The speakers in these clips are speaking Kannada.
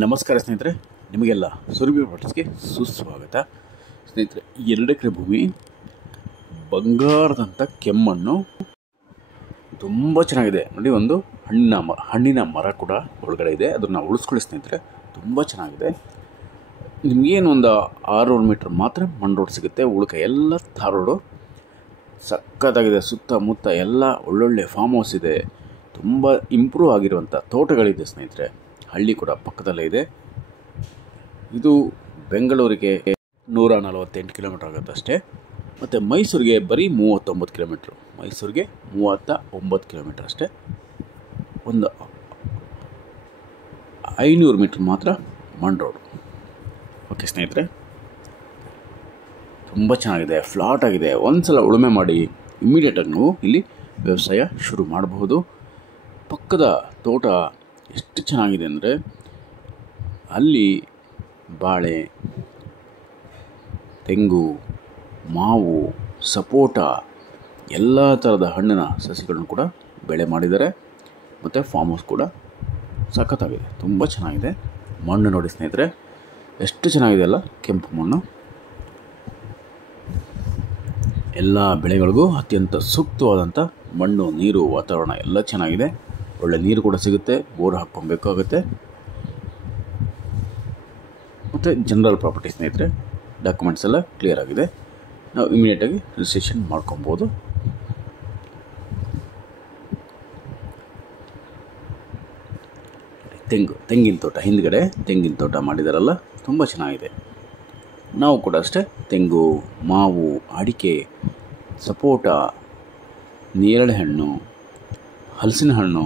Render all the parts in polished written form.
ನಮಸ್ಕಾರ ಸ್ನೇಹಿತರೆ, ನಿಮಗೆಲ್ಲ ಸುರಭಿ ಪ್ರಾಪರ್ಟೀಸ್ಗೆ ಸುಸ್ವಾಗತ. ಸ್ನೇಹಿತರೆ, 2 ಎಕರೆ ಭೂಮಿ, ಬಂಗಾರದಂಥ ಕೆಮ್ಮಣ್ಣು, ತುಂಬ ಚೆನ್ನಾಗಿದೆ ನೋಡಿ. ಒಂದು ಹಣ್ಣಿನ ಮರ ಕೂಡ ಒಳಗಡೆ ಇದೆ, ಅದನ್ನು ಉಳಿಸ್ಕೊಳ್ಳಿ ಸ್ನೇಹಿತರೆ. ತುಂಬ ಚೆನ್ನಾಗಿದೆ. ನಿಮಗೇನು ಒಂದು 600 ಮೀಟ್ರ್ ಮಾತ್ರ ಮಣ್ಣು ರೋಡ್ ಸಿಗುತ್ತೆ, ಉಳ್ಕ ಎಲ್ಲ ತಾರ್ ರೋಡು. ಸಖತ್ತಾಗಿದೆ. ಸುತ್ತಮುತ್ತ ಎಲ್ಲ ಒಳ್ಳೊಳ್ಳೆ ಫಾರ್ಮ್ ಹೌಸ್ ಇದೆ, ತುಂಬ ಇಂಪ್ರೂವ್ ಆಗಿರುವಂಥ ತೋಟಗಳಿದೆ ಸ್ನೇಹಿತರೆ. ಹಳ್ಳಿ ಕೂಡ ಪಕ್ಕದಲ್ಲೇ ಇದೆ. ಇದು ಬೆಂಗಳೂರಿಗೆ 148 ಕಿಲೋಮೀಟ್ರ್ ಆಗುತ್ತಷ್ಟೇ. ಮತ್ತು ಮೈಸೂರಿಗೆ ಬರೀ 39 ಕಿಲೋಮೀಟ್ರು. ಮೈಸೂರಿಗೆ 39 ಕಿಲೋಮೀಟ್ರ್ ಅಷ್ಟೇ. ಒಂದು 500 ಮೀಟ್ರ್ ಮಾತ್ರ ಮಣ್ ರೋಡ್. ಓಕೆ ಸ್ನೇಹಿತರೆ, ತುಂಬ ಚೆನ್ನಾಗಿದೆ, ಫ್ಲಾಟ್ ಆಗಿದೆ. ಒಂದು ಸಲ ಉಳುಮೆ ಮಾಡಿ ಇಮ್ಮಿಡಿಯೇಟಾಗಿ ನೀವು ಇಲ್ಲಿ ವ್ಯವಸಾಯ ಶುರು ಮಾಡಬಹುದು. ಪಕ್ಕದ ತೋಟ ಎಷ್ಟು ಚೆನ್ನಾಗಿದೆ ಅಂದರೆ, ಅಲ್ಲಿ ಬಾಳೆ, ತೆಂಗು, ಮಾವು, ಸಪೋಟ ಎಲ್ಲ ಥರದ ಹಣ್ಣಿನ ಸಸಿಗಳನ್ನು ಕೂಡ ಬೆಳೆ ಮಾಡಿದ್ದಾರೆ. ಮತ್ತು ಫಾರ್ಮ್ ಹೌಸ್ ಕೂಡ ಸಖತ್ತಾಗಿದೆ, ತುಂಬ ಚೆನ್ನಾಗಿದೆ. ಮಣ್ಣು ನೋಡಿ ಸ್ನೇಹಿತರೆ, ಎಷ್ಟು ಚೆನ್ನಾಗಿದೆ ಅಲ್ಲ. ಕೆಂಪು ಮಣ್ಣು ಎಲ್ಲ ಬೆಳೆಗಳಿಗೂ ಅತ್ಯಂತ ಸೂಕ್ತವಾದಂಥ ಮಣ್ಣು, ನೀರು, ವಾತಾವರಣ ಎಲ್ಲ ಚೆನ್ನಾಗಿದೆ. ಒಳ್ಳೆ ನೀರು ಕೂಡ ಸಿಗುತ್ತೆ, ಬೋರ್ ಹಾಕ್ಕೊಬೇಕಾಗುತ್ತೆ. ಮತ್ತು ಜನರಲ್ ಪ್ರಾಪರ್ಟಿ ಸ್ನೇಹಿತರೆ, ಡಾಕ್ಯುಮೆಂಟ್ಸ್ ಎಲ್ಲ ಕ್ಲಿಯರ್ ಆಗಿದೆ. ನಾವು ಇಮಿಡಿಯೇಟಾಗಿ ರಿಜಿಸ್ಟ್ರೇಷನ್ ಮಾಡ್ಕೊಬೋದು. ತೆಂಗಿನ ತೋಟ, ಹಿಂದ್ಗಡೆ ತೆಂಗಿನ ತೋಟ ಮಾಡಿದಾರಲ್ಲ, ತುಂಬ ಚೆನ್ನಾಗಿದೆ. ನಾವು ಕೂಡ ಅಷ್ಟೇ ತೆಂಗು, ಮಾವು, ಅಡಿಕೆ, ಸಪೋಟ, ನೇರಳೆ ಹಣ್ಣು, ಹಲಸಿನ ಹಣ್ಣು,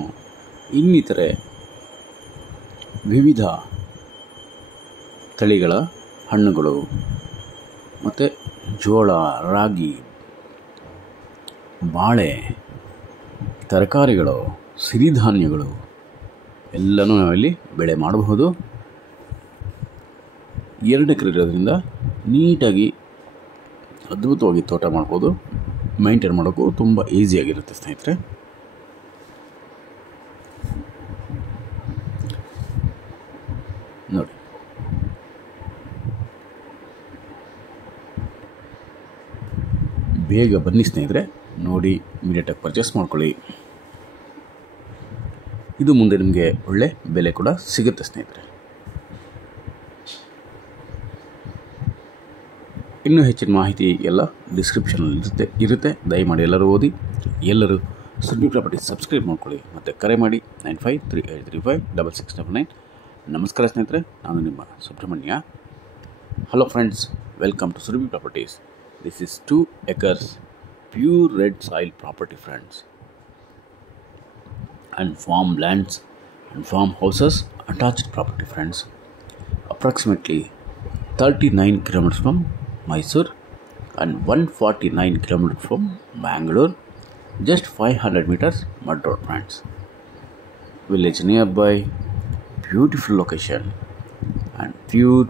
ಇನ್ನಿತರೆ ವಿವಿಧ ತಳಿಗಳ ಹಣ್ಣುಗಳು, ಮತ್ತು ಜೋಳ, ರಾಗಿ, ಬಾಳೆ, ತರಕಾರಿಗಳು, ಸಿರಿಧಾನ್ಯಗಳು ಎಲ್ಲನೂ ನಾವಿಲ್ಲಿ ಬೆಳೆ ಮಾಡಬಹುದು. 2 ಎಕರೆ ಇರೋದ್ರಿಂದ ನೀಟಾಗಿ ಅದ್ಭುತವಾಗಿ ತೋಟ ಮಾಡ್ಬೋದು. ಮೈಂಟೈನ್ ಮಾಡೋಕ್ಕೂ ತುಂಬ ಈಸಿಯಾಗಿರುತ್ತೆ ಸ್ನೇಹಿತರೆ. ನೋಡಿ, ಬೇಗ ಬನ್ನಿ ಸ್ನೇಹಿತರೆ, ನೋಡಿ ಇಮಿಡಿಯೇಟಾಗಿ ಪರ್ಚೇಸ್ ಮಾಡ್ಕೊಳ್ಳಿ. ಇದು ಮುಂದೆ ನಿಮಗೆ ಒಳ್ಳೆ ಬೆಲೆ ಕೂಡ ಸಿಗುತ್ತೆ ಸ್ನೇಹಿತರೆ. ಇನ್ನೂ ಹೆಚ್ಚಿನ ಮಾಹಿತಿ ಎಲ್ಲ ಡಿಸ್ಕ್ರಿಪ್ಷನಲ್ಲಿ ಇರುತ್ತೆ. ದಯಮಾಡಿ ಎಲ್ಲರೂ ಓದಿ. ಎಲ್ಲರೂ ಸುರಭಿ ಪ್ರಾಪರ್ಟಿ ಸಬ್ಸ್ಕ್ರೈಬ್ ಮಾಡ್ಕೊಳ್ಳಿ ಮತ್ತು ಕರೆ ಮಾಡಿ 9538356699. ನಮಸ್ಕಾರ ಸ್ನೇಹಿತರೆ, ನಾನು ನಿಮ್ಮ Subrahmanya. Hello friends, welcome to Surabhi properties. This is 2 acres pure red soil property friends, and farm lands and farm houses attached property friends. Approximately 39 kilometers from Mysore and 149 kilometers from Bangalore. Just 500 meters mud road friends. Village nearby, beautiful location, and pure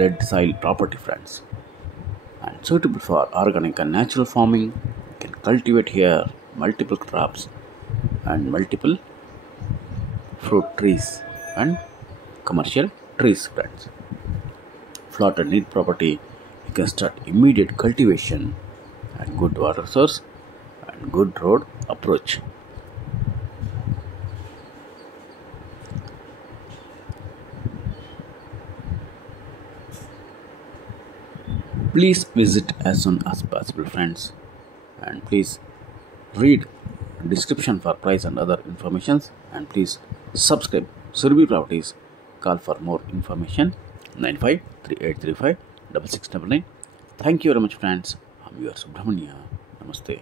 red soil property friends, and suitable for organic and natural farming. You can cultivate here multiple crops and multiple fruit trees and commercial trees friends. Flat and neat property, you can start immediate cultivation and good water source and good road approach. Please visit as soon as possible friends, and please read description for price and other informations, and please subscribe Surbhi Properties. Call for more information 9538356699. Thank you very much friends. I'm your Subramania. Namaste.